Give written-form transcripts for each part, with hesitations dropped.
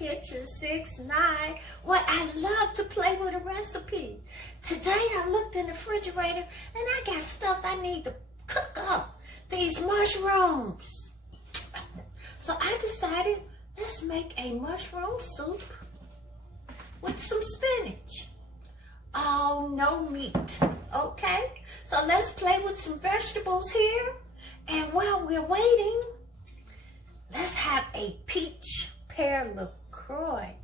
Kitchen 6'9", where I love to play with a recipe. Today I looked in the refrigerator and I got stuff I need to cook up. These mushrooms. So I decided, let's make a mushroom soup with some spinach. Oh, no meat, okay? So let's play with some vegetables here. And while we're waiting, let's have a peach pear LaCroix.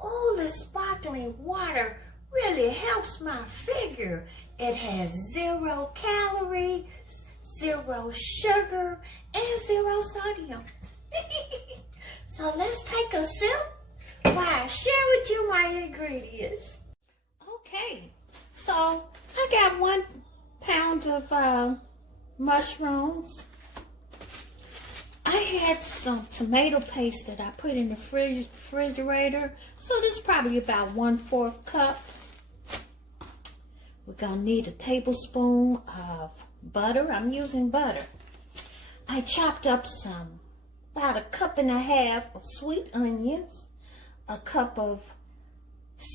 Oh, the sparkling water really helps my figure. It has 0 calories, 0 sugar, and 0 sodium. So let's take a sip while I share with you my ingredients. Okay, so I got 1 pound of mushrooms. I had some tomato paste that I put in the refrigerator, so this is probably about 1/4 cup. We're gonna need a tablespoon of butter. I'm using butter. I chopped up about 1.5 cups of sweet onions, 1 cup of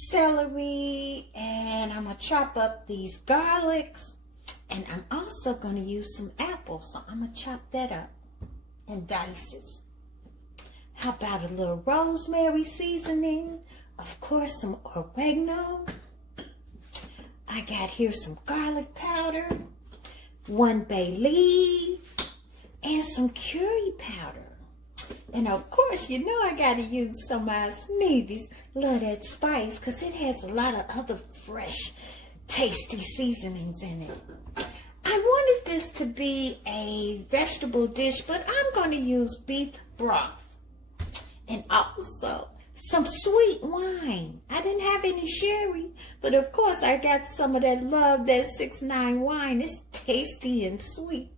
celery, and I'm gonna chop up these garlics, and I'm also gonna use some apples, so I'm gonna chop that up in dices. How about a little rosemary seasoning? Of course, some oregano. I got here some garlic powder, 1 bay leaf, and some curry powder. And of course, you know I gotta use some of my Sneevy Love That Spice because it has a lot of other fresh, tasty seasonings in it. I wanted this to be a vegetable dish, but I'm going to use beef broth. And also some sweet wine. I didn't have any sherry, but of course I got some of that Love That 6'9" wine. It's tasty and sweet.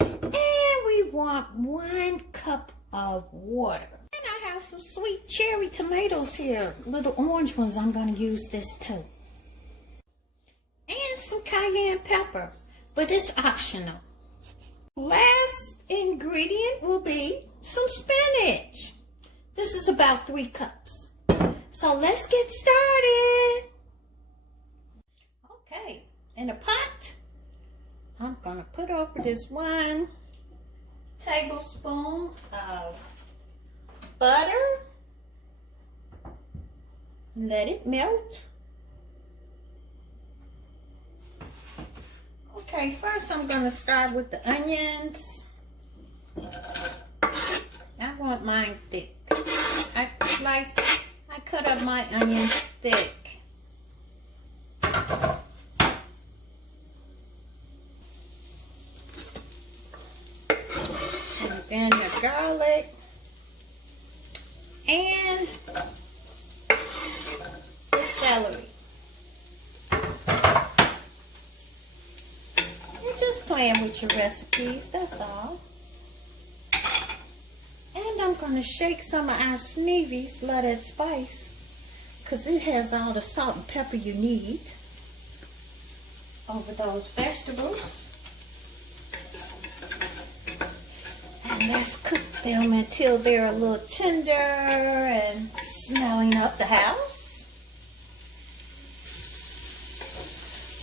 And we want 1 cup of water. And I have some sweet cherry tomatoes here. Little orange ones, I'm going to use this too. And some cayenne pepper. But it's optional. Last ingredient will be some spinach. This is about 3 cups. So let's get started. Okay, in a pot, I'm gonna put over this 1 tablespoon of butter. Let it melt. Okay, first I'm going to start with the onions. I want mine thick. I cut up my onions thick. And then the garlic. And the celery. Playing with your recipes, that's all. And I'm going to shake some of our Sneevy Love That Spice because it has all the salt and pepper you need over those vegetables. And let's cook them until they're a little tender and smelling up the house.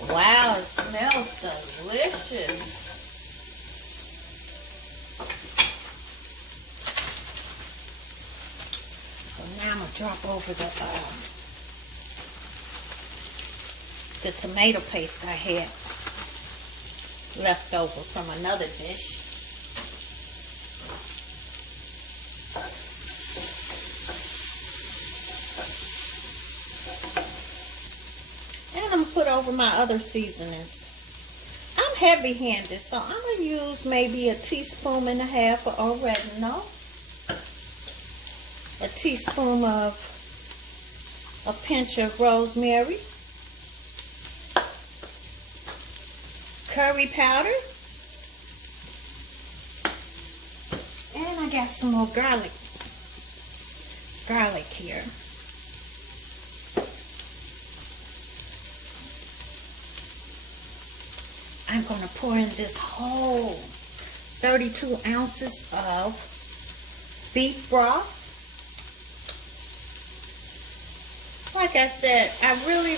Wow, it smells delicious. So now I'm going to drop over the tomato paste I had left over from another dish. Put over my other seasonings. I'm heavy-handed, so I'm going to use maybe 1.5 teaspoons of oregano, 1 teaspoon of a pinch of rosemary, curry powder, and I got some more garlic here. I'm going to pour in this whole 32 ounces of beef broth. Like I said, I really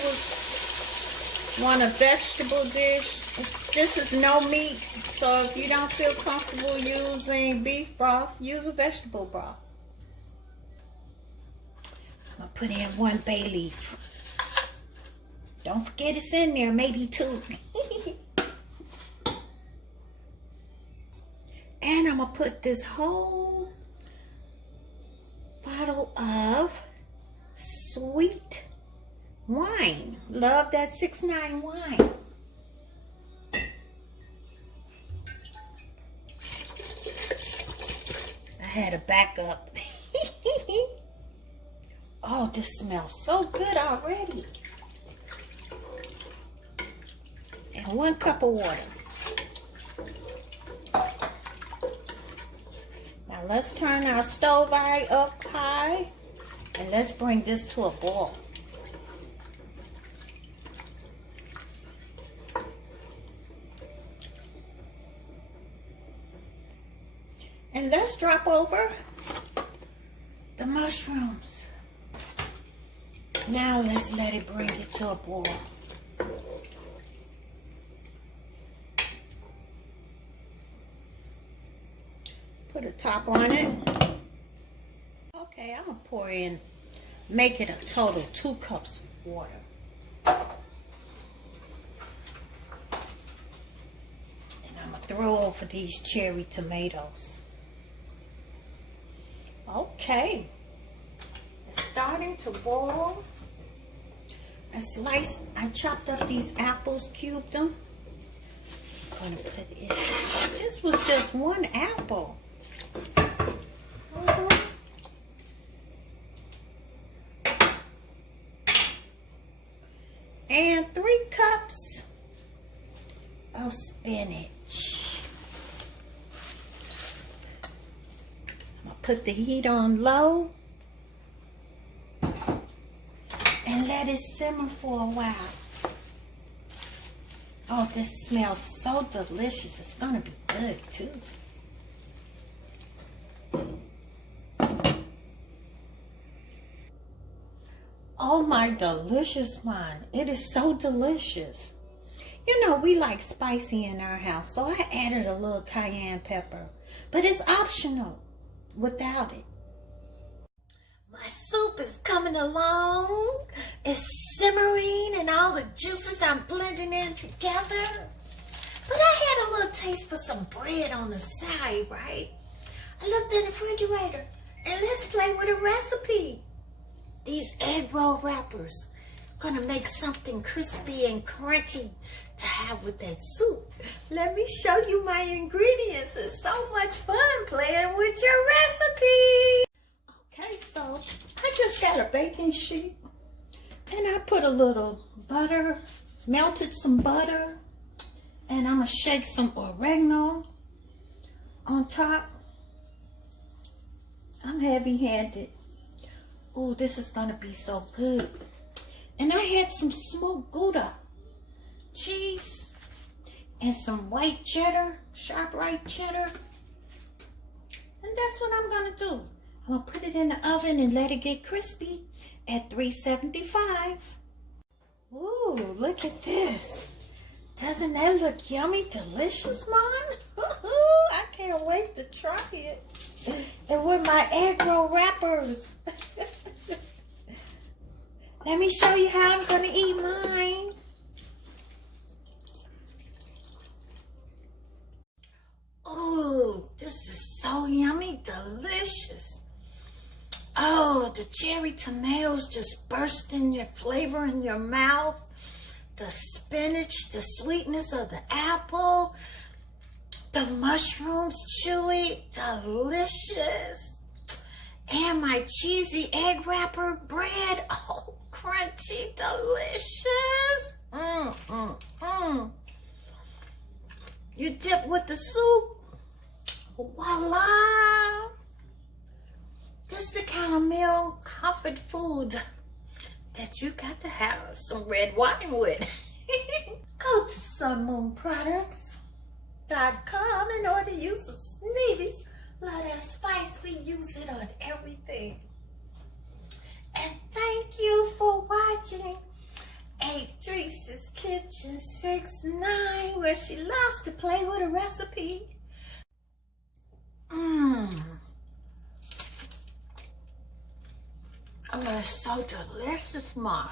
want a vegetable dish. This is no meat, so if you don't feel comfortable using beef broth, use a vegetable broth. I'm gonna put in 1 bay leaf. Don't forget it's in there, maybe 2. And I'm gonna put this whole bottle of sweet wine. Love that 6-9 wine. I had to back up. Oh, this smells so good already. And 1 cup of water. Now let's turn our stove eye up high and let's bring this to a boil. And let's drop over the mushrooms. Now let's let it bring it to a boil. Put a top on it. Okay, I'm gonna pour in, make it a total 2 cups of water. And I'm gonna throw over these cherry tomatoes. Okay, it's starting to boil. I chopped up these apples, cubed them. I'm gonna put it, this was just 1 apple. And 3 cups of spinach. I'm gonna put the heat on low and let it simmer for a while. Oh, this smells so delicious. It's gonna be good too. Oh my Delicious Mon. It is so delicious. You know, we like spicy in our house, so I added a little cayenne pepper. But it's optional without it. My soup is coming along. It's simmering and all the juices I'm blending in together. But I had a little taste for some bread on the side, right? I looked in the refrigerator and let's play with a recipe. These egg roll wrappers gonna make something crispy and crunchy to have with that soup. Let me show you my ingredients. It's so much fun playing with your recipe. Okay, so I just got a baking sheet and I put a little butter, melted some butter, and I'm gonna shake some oregano on top. I'm heavy-handed. Ooh, this is gonna be so good. And I had some smoked Gouda cheese and some white cheddar, sharp white cheddar. And that's what I'm gonna do. I'm gonna put it in the oven and let it get crispy at 375. Ooh, look at this. Doesn't that look yummy, delicious, Mom? I can't wait to try it. And with my egg roll wrappers. Let me show you how I'm gonna eat mine. Oh, this is so yummy, delicious. Oh, the cherry tomatoes just burst in your flavor in your mouth. The spinach, the sweetness of the apple. The mushrooms, chewy, delicious. And my cheesy egg wrapper bread. Oh, crunchy, delicious. You dip with the soup. Voila. This is the kind of meal, comfort food that you got to have some red wine with. Go to sunmoonproducts.com and order you some Sneevy Love That Spice. We use it on everything. And thank you for watching. 6'9", where she loves to play with a recipe. Oh, it's so delicious, Mon.